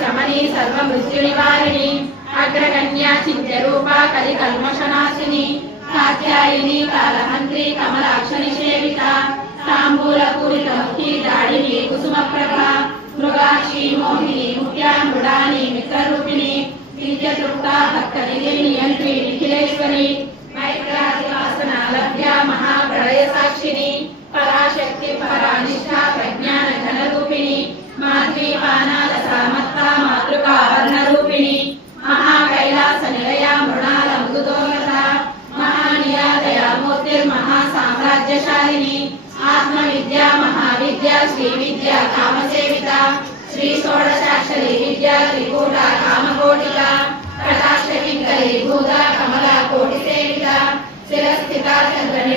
శమని సర్వ మృత్యు నివారిణి అగ్రగణ్య చింత్య కలి కల్మషనాశిని కాత్యాయిని కాలహంత్రి కమలాక్షని సేవిత తాంబూల పూరిత ముఖి దాడిని కుసుమ ప్రభ మృగాక్షి మోహిని ముఖ్యా మృడాని మిత్రరూపిణి విద్యతృప్త భక్త నిధి నియంత్రి నిఖిలేశ్వరి మైత్రాదివాసన లభ్య మహాప్రళయ సాక్షిని సామ్రాజ్యశాలిని ఆత్మ విద్యా మహావిద్య శ్రీ విద్య కామసేవిత శ్రీ షోడశాక్షరి విద్య త్రికూట కామకోటిక కటాక్ష కింకరి భూత కమల కోటి సేవిత శిరస్థిత చంద్రని